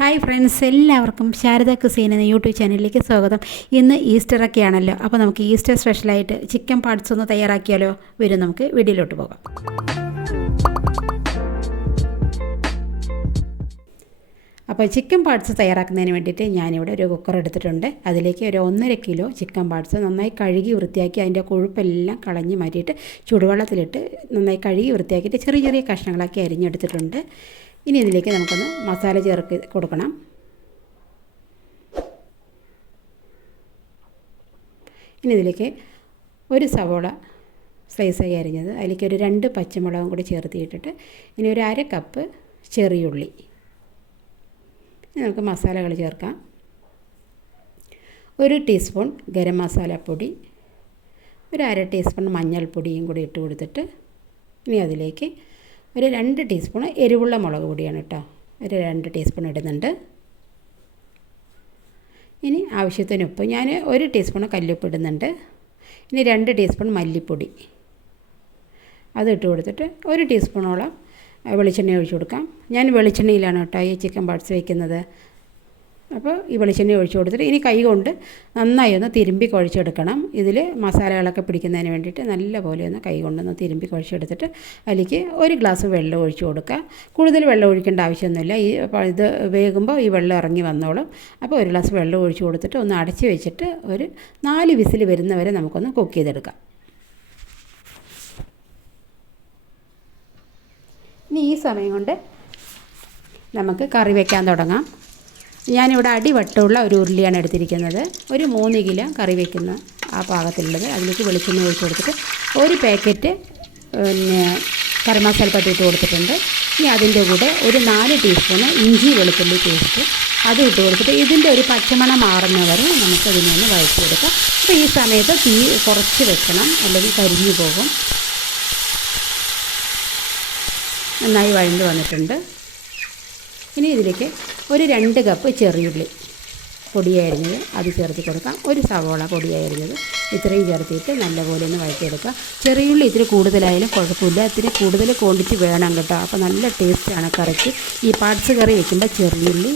Hi friends എല്ലാവർക്കും Sharada cuisine എന്ന YouTube ചാനലിലേക്ക് സ്വാഗതം. ഇന്ന് ഈസ്റ്റർ ഒക്കെ ആണല്ലോ അപ്പോൾ നമുക്ക് ഈസ്റ്റർ സ്പെഷ്യലായിട്ട് ചിക്കൻ പാർട്സ് ഒന്ന് തയ്യാറാക്കിയാലോ? വരും നമുക്ക് വീഡിയോയിലോട്ട് പോകാം. അപ്പോൾ ചിക്കൻ പാർട്സ് തയ്യാറാക്കുന്നതിന് വേണ്ടിയിട്ട് ഞാനിവിടെ ഒരു കുക്കർ എടുത്തിട്ടുണ്ട്. അതിലേക്ക് ഒരു ഒന്നര കിലോ ചിക്കൻ പാർട്സ് നന്നായി കഴുകി വൃത്തിയാക്കി അതിന്റെ കൊഴുപ്പെല്ലാം കളഞ്ഞ് മാറ്റിയിട്ട് ചൂടുവെള്ളത്തിലിട്ട് നന്നായി കഴുകി വൃത്തിയാക്കിയിട്ട് ചെറിയ ചെറിയ കഷ്ണങ്ങളാക്കി അരിഞ്ഞെടുത്തിട്ടുണ്ട്. ഇനി ഇതിലേക്ക് നമുക്കൊന്ന് മസാല ചേർക്ക് കൊടുക്കണം. ഇനി ഇതിലേക്ക് ഒരു സവോള സ്ലൈസായി അരിഞ്ഞത്. അതിലേക്ക് ഒരു രണ്ട് പച്ചമുളകും കൂടി ചേർത്തിയിട്ടിട്ട് ഇനി ഒരു അര കപ്പ് ചെറിയുള്ളി ഇനി നമുക്ക് മസാലകൾ ചേർക്കാം. ഒരു ടീസ്പൂൺ ഗരം മസാലപ്പൊടി ഒരു അര ടീസ്പൂൺ മഞ്ഞൾപ്പൊടിയും കൂടി ഇട്ട് കൊടുത്തിട്ട് ഇനി അതിലേക്ക് ഒരു രണ്ട് ടീസ്പൂൺ എരിവുള്ള മുളക് പൊടിയാണ് കേട്ടോ. ഒരു രണ്ട് ടീസ്പൂൺ ഇടുന്നുണ്ട്. ഇനി ആവശ്യത്തിന് ഉപ്പ്. ഞാൻ ഒരു ടീസ്പൂൺ കല്ലുപ്പ് ഇടുന്നുണ്ട്. ഇനി രണ്ട് ടീസ്പൂൺ മല്ലിപ്പൊടി. അത് ഇട്ട് കൊടുത്തിട്ട് ഒരു ടീസ്പൂണോളം വെളിച്ചെണ്ണ ഒഴിച്ച് കൊടുക്കാം. ഞാൻ വെളിച്ചെണ്ണയിലാണ് കേട്ടോ ഈ ചിക്കൻ പാർട്സ് വയ്ക്കുന്നത് അപ്പോൾ ഈ വെളിച്ചെണ്ണ ഒഴിച്ച് കൊടുത്തിട്ട് ഇനി കൈകൊണ്ട് നന്നായി ഒന്ന് തിരുമ്പി കുഴച്ചെടുക്കണം. ഇതിൽ മസാലകളൊക്കെ പിടിക്കുന്നതിന് വേണ്ടിയിട്ട് നല്ലപോലെ ഒന്ന് കൈ കൊണ്ടൊന്ന് തിരുമ്പി കുഴച്ചെടുത്തിട്ട് അതിലേക്ക് ഒരു ഗ്ലാസ് വെള്ളം ഒഴിച്ച് കൊടുക്കുക. കൂടുതൽ വെള്ളം ഒഴിക്കേണ്ട ആവശ്യമൊന്നുമില്ല. ഈ ഇത് വേകുമ്പോൾ ഈ വെള്ളം ഇറങ്ങി വന്നോളും. അപ്പോൾ ഒരു ഗ്ലാസ് വെള്ളം ഒഴിച്ച് കൊടുത്തിട്ട് ഒന്ന് അടച്ചു വെച്ചിട്ട് ഒരു നാല് വിസിൽ വരുന്നവരെ നമുക്കൊന്ന് കുക്ക് ചെയ്തെടുക്കാം. ഇനി ഈ സമയം കൊണ്ട് നമുക്ക് കറി വയ്ക്കാൻ തുടങ്ങാം. ഞാനിവിടെ അടിവട്ടമുള്ള ഒരു ഉരുളിയാണ് എടുത്തിരിക്കുന്നത്. ഒരു മൂന്ന് കിലോ കറി വയ്ക്കുന്ന ആ പാകത്തിലുള്ളത്. അതിലേക്ക് വെളിച്ചെണ്ണ ഒഴിച്ച് കൊടുത്തിട്ട് ഒരു പാക്കറ്റ് പിന്നെ കറി മസാലപ്പട്ടി ഇട്ട് കൊടുത്തിട്ടുണ്ട്. ഇനി അതിന്റെ കൂടെ ഒരു നാല് ടീസ്പൂണ് ഇഞ്ചി വെളുത്തുള്ളി പേസ്റ്റ് അത് ഇട്ട് കൊടുത്തിട്ട് ഇതിന്റെ ഒരു പച്ചമണം മാറുന്നവരെ നമുക്ക് അതിനെ ഒന്ന് വഴറ്റി കൊടുക്കാം അപ്പോൾ ഈ സമയത്ത് തീ കുറച്ച് വെക്കണം അല്ലെങ്കിൽ കരിഞ്ഞു പോകും. നന്നായി വഴണ്ട് വന്നിട്ടുണ്ട്. ഇനി ഇതിലേക്ക് ഒരു രണ്ട് കപ്പ് ചെറിയുള്ളി പൊടിയായിരുന്നത് അത് ചേർത്തി കൊടുക്കാം. ഒരു സവോള പൊടിയായിരുന്നത് ഇത്രയും ചേർത്തിയിട്ട് നല്ലപോലെ ഒന്ന് വഴറ്റിയെടുക്കുക. ചെറിയുള്ളി ഇത്തിരി കൂടുതലായാലും കുഴപ്പമില്ല. ഇത്തിരി കൂടുതൽ ക്വാണ്ടിറ്റി വേണം കേട്ടോ. അപ്പോൾ നല്ല ടേസ്റ്റാണ് കറിക്ക്. ഈ പാട്സ് കറി വെക്കുമ്പോൾ ചെറിയുള്ളി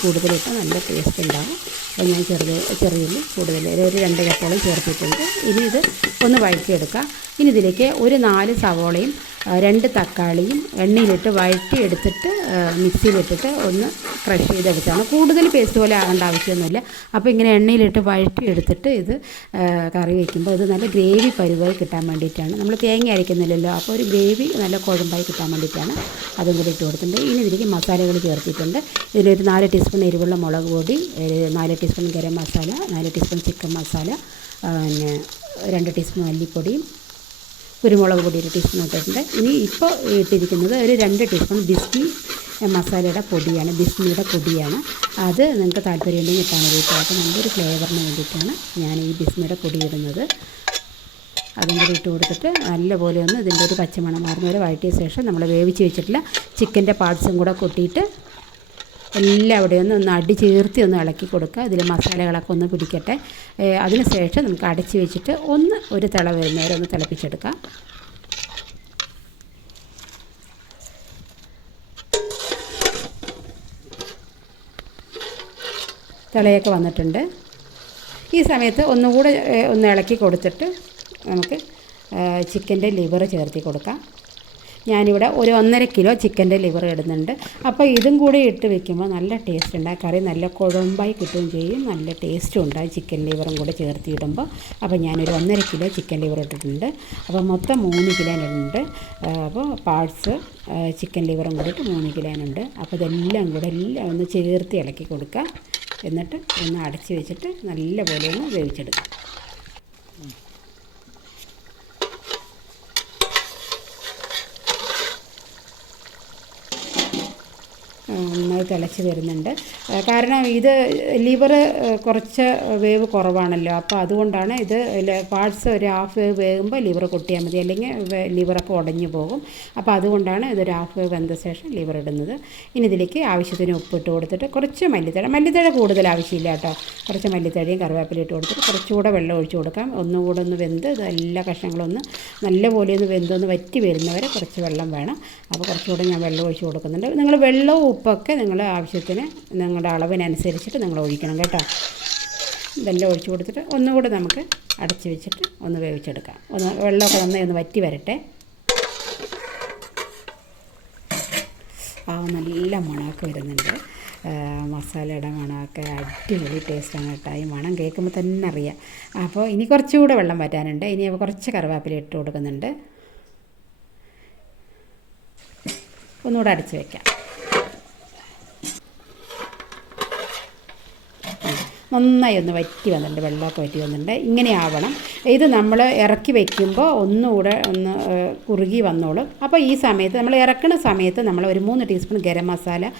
കൂടുതലിട്ട് നല്ല ടേസ്റ്റ് ഉണ്ടാകും അപ്പോൾ ഞാൻ ചെറിയ ചെറിയുള്ളി കൂടുതൽ ഒരു രണ്ട് കപ്പോളം ചേർത്തിട്ടുണ്ട്. ഇനി ഇത് ഒന്ന് വഴറ്റിയെടുക്കുക ഇനി ഇതിലേക്ക് ഒരു നാല് സവോളയും രണ്ട് തക്കാളിയും എണ്ണയിലിട്ട് വഴറ്റി എടുത്തിട്ട് മിക്സിയിലിട്ടിട്ട് ഒന്ന് ക്രഷ് ചെയ്തെടുത്താണ്. കൂടുതൽ പേസ്റ്റ് പോലെ ആകേണ്ട ആവശ്യമൊന്നുമില്ല. അപ്പോൾ ഇങ്ങനെ എണ്ണയിലിട്ട് വഴറ്റി എടുത്തിട്ട് ഇത് കറി വയ്ക്കുമ്പോൾ ഇത് നല്ല ഗ്രേവി പരുവായി കിട്ടാൻ വേണ്ടിയിട്ടാണ്. നമ്മൾ തേങ്ങ അരയ്ക്കുന്നില്ലല്ലോ അപ്പോൾ ഒരു ഗ്രേവി നല്ല കുഴമ്പായി കിട്ടാൻ വേണ്ടിയിട്ടാണ് അതും കൂടി ഇട്ട് കൊടുത്തിട്ടുണ്ട്. ഇനി ഇതിലേക്ക് മസാലകൾ ചേർത്തിട്ടുണ്ട്. ഇതിലൊരു നാല് ടീസ്പൂൺ എരിവുള്ള മുളക് പൊടി നാല് ടീസ്പൂൺ ഗരം മസാല നാല് ടീസ്പൂൺ ചിക്കൻ മസാല പിന്നെ രണ്ട് ടീസ്പൂൺ മല്ലിപ്പൊടിയും കുരുമുളക് പൊടി ഒരു ടീസ്പൂൺ ഇട്ടിട്ടുണ്ട്. ഇനി ഇപ്പോൾ ഇട്ടിരിക്കുന്നത് ഒരു രണ്ട് ടീസ്പൂൺ ബിസ്മി മസാലയുടെ പൊടിയാണ്. ബിസ്മിയുടെ പൊടിയാണ്. അത് നിങ്ങൾക്ക് താല്പര്യമുണ്ടെങ്കിൽ ഇട്ടാൽ മതി അപ്പോൾ നല്ലൊരു ഫ്ലേവറിന് വേണ്ടിയിട്ടാണ് ഞാൻ ഈ ബിസ്മിയുടെ പൊടി ഇടുന്നത്. അതും കൂടി ഇട്ട് കൊടുത്തിട്ട് നല്ലപോലെ ഒന്ന് ഇതിന്റെ ഒരു പച്ചമണം മാറുന്നവരെ വഴറ്റിയ ശേഷം നമ്മൾ വേവിച്ച് വെച്ചിട്ടുള്ള ചിക്കന്റെ പാർട്സും കൂടെ കൊട്ടിയിട്ട് എല്ലാം അവിടെ ഒന്ന് ഒന്ന് അടി ചേർത്തി ഒന്ന് ഇളക്കി കൊടുക്കുക. ഇതിൽ മസാലകളൊക്കെ ഒന്ന് പിടിക്കട്ടെ. അതിന് ശേഷം നമുക്ക് അടച്ച് വെച്ചിട്ട് ഒന്ന് ഒരു തിള വരുന്നവരെ ഒന്ന് തിളപ്പിച്ചെടുക്കാം. തിളയൊക്കെ വന്നിട്ടുണ്ട്. ഈ സമയത്ത് ഒന്നുകൂടെ ഒന്ന് ഇളക്കി കൊടുത്തിട്ട് നമുക്ക് ചിക്കന്റെ ലിവർ ചേർത്തി കൊടുക്കാം. ഞാനിവിടെ ഒരു ഒന്നര കിലോ ചിക്കന്റെ ലിവർ ഇടുന്നുണ്ട്. അപ്പോൾ ഇതും കൂടി ഇട്ട് വെക്കുമ്പോൾ നല്ല ടേസ്റ്റ് ഉണ്ടാകും കറി നല്ല കുഴമ്പായി കിട്ടുകയും ചെയ്യും. നല്ല ടേസ്റ്റും ഉണ്ടാകും ചിക്കൻ ലിവറും കൂടെ ചേർത്തിയിടുമ്പോൾ അപ്പോൾ ഞാനൊരു ഒന്നര കിലോ ചിക്കൻ ലിവർ ഇട്ടിട്ടുണ്ട്. അപ്പോൾ മൊത്തം മൂന്ന് കിലോനുണ്ട്. അപ്പോൾ പാർട്സ് ചിക്കൻ ലിവറും കൂടിയിട്ട് മൂന്ന് കിലോനുണ്ട്. അപ്പോൾ ഇതെല്ലാം കൂടെ എല്ലാം ഒന്ന് ചേർത്ത് ഇളക്കി കൊടുക്കുക. എന്നിട്ട് ഒന്ന് അടച്ച് വെച്ചിട്ട് നല്ല പോലെ ഒന്ന് വേവിച്ചെടുക്കാം നന്നായി തിളച്ച് വരുന്നുണ്ട്. കാരണം ഇത് ലിവർ കുറച്ച് വേവ് കുറവാണല്ലോ. അപ്പോൾ അതുകൊണ്ടാണ് ഇത് പാർട്സ് ഒരു ഹാഫ് വേവ് വേകുമ്പോൾ ലിവർ കൊട്ടിയാൽ മതി. അല്ലെങ്കിൽ ലിവറൊക്കെ ഉടഞ്ഞു പോകും. അപ്പോൾ അതുകൊണ്ടാണ് ഇതൊരു ഹാഫ് വേവ് വെന്ത ശേഷം ലിവർ ഇടുന്നത്. ഇനി ഇതിലേക്ക് ആവശ്യത്തിന് ഉപ്പിട്ട് കൊടുത്തിട്ട് കുറച്ച് മല്ലിത്തഴ. മല്ലിത്തഴ കൂടുതൽ ആവശ്യമില്ല കേട്ടോ. കുറച്ച് മല്ലിത്തഴയും കറിവേപ്പില ഇട്ട് കൊടുത്തിട്ട് കുറച്ചുകൂടെ വെള്ളം ഒഴിച്ച് കൊടുക്കാം. ഒന്നുകൂടെ ഒന്ന് വെന്ത് ഇത് എല്ലാ കഷ്ണങ്ങളും ഒന്ന് നല്ലപോലെ ഒന്ന് വെന്തൊന്ന് വറ്റി വരുന്നവരെ കുറച്ച് വെള്ളം വേണം. അപ്പോൾ കുറച്ചുകൂടെ ഞാൻ വെള്ളം ഒഴിച്ച് കൊടുക്കുന്നുണ്ട്. നിങ്ങൾ വെള്ളവും ഉപ്പൊക്കെ നിങ്ങൾ ആവശ്യത്തിന് നിങ്ങളുടെ അളവിനനുസരിച്ചിട്ട് നിങ്ങൾ ഒഴിക്കണം കേട്ടോ. ഇതെല്ലാം ഒഴിച്ചു കൊടുത്തിട്ട് ഒന്നുകൂടെ നമുക്ക് അടച്ച് വെച്ചിട്ട് ഒന്ന് വേവിച്ചെടുക്കാം. ഒന്ന് വെള്ളമൊക്കെ നന്നായി ഒന്ന് വറ്റി വരട്ടെ. ആ നല്ല മണമൊക്കെ വരുന്നുണ്ട്. മസാലയുടെ മണമൊക്കെ അടിപൊളി ടേസ്റ്റാണ് കേട്ടോ. ഈ മണം കേൾക്കുമ്പോൾ തന്നെ അറിയാം. അപ്പോൾ ഇനി കുറച്ചുകൂടെ വെള്ളം വറ്റാനുണ്ട്. ഇനി കുറച്ച് കറിവേപ്പില ഇട്ട് കൊടുക്കുന്നുണ്ട്. ഒന്നുകൂടെ അടച്ച് വെക്കാം. നന്നായി ഒന്ന് വറ്റി വന്നിട്ടുണ്ട് വെള്ളമൊക്കെ വറ്റി വന്നിട്ടുണ്ട്. ഇങ്ങനെ ആവണം. ഇത് നമ്മൾ ഇറക്കി വയ്ക്കുമ്പോൾ ഒന്നുകൂടെ ഒന്ന് കുറുകി വന്നോളും. അപ്പോൾ ഈ സമയത്ത് നമ്മൾ ഇറക്കുന്ന സമയത്ത് നമ്മൾ ഒരു മൂന്ന് ടീസ്പൂൺ ഗരം മസാല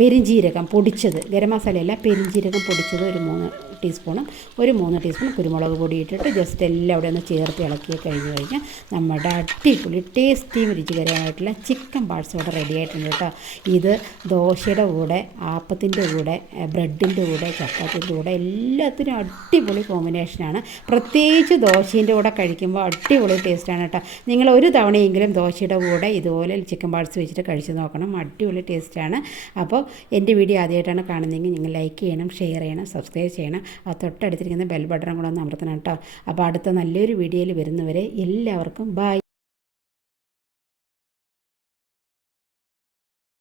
പെരിഞ്ചീരകം പൊടിച്ചത്. ഗരം മസാലയല്ല പെരിഞ്ജീരകം പൊടിച്ചത് ഒരു മൂന്ന് ടീസ്പൂണും ഒരു മൂന്ന് ടീസ്പൂൺ കുരുമുളക് പൊടി ഇട്ടിട്ട് ജസ്റ്റ് എല്ലാം അവിടെ ഒന്ന് ചേർത്ത് ഇളക്കി കഴിഞ്ഞ് കഴിഞ്ഞാൽ നമ്മുടെ അടിപൊളി ടേസ്റ്റിയും രുചികരമായിട്ടുള്ള ചിക്കൻ പാഴ്സ് ഇവിടെ റെഡി ആയിട്ടുണ്ട് കേട്ടോ ഇത് ദോശയുടെ കൂടെ ആപ്പത്തിന്റെ കൂടെ ബ്രെഡിന്റെ കൂടെ ചപ്പാത്തിന്റെ കൂടെ എല്ലാത്തിനും അടിപൊളി കോമ്പിനേഷനാണ് പ്രത്യേകിച്ച് ദോശേന്റെ കൂടെ കഴിക്കുമ്പോൾ അടിപൊളി ടേസ്റ്റാണ് കേട്ടോ നിങ്ങൾ ഒരു തവണയെങ്കിലും ദോശയുടെ കൂടെ ഇതുപോലെ ചിക്കൻ പാഴ്സ് വെച്ചിട്ട് കഴിച്ച് നോക്കണം. അടിപൊളി ടേസ്റ്റാണ് അപ്പോൾ എന്റെ വീഡിയോ ആദ്യമായിട്ടാണ് കാണുന്നതെങ്കിൽ നിങ്ങൾ ലൈക്ക് ചെയ്യണം ഷെയർ ചെയ്യണം സബ്സ്ക്രൈബ് ചെയ്യണം. ആ തൊട്ടടുത്തിരിക്കുന്ന ബെൽ ബട്ടണും കൂടെ ഒന്ന് അമർത്തണം കേട്ടോ. അപ്പോൾ അടുത്ത നല്ലൊരു വീഡിയോയിൽ വരുന്നവരെ എല്ലാവർക്കും ബൈ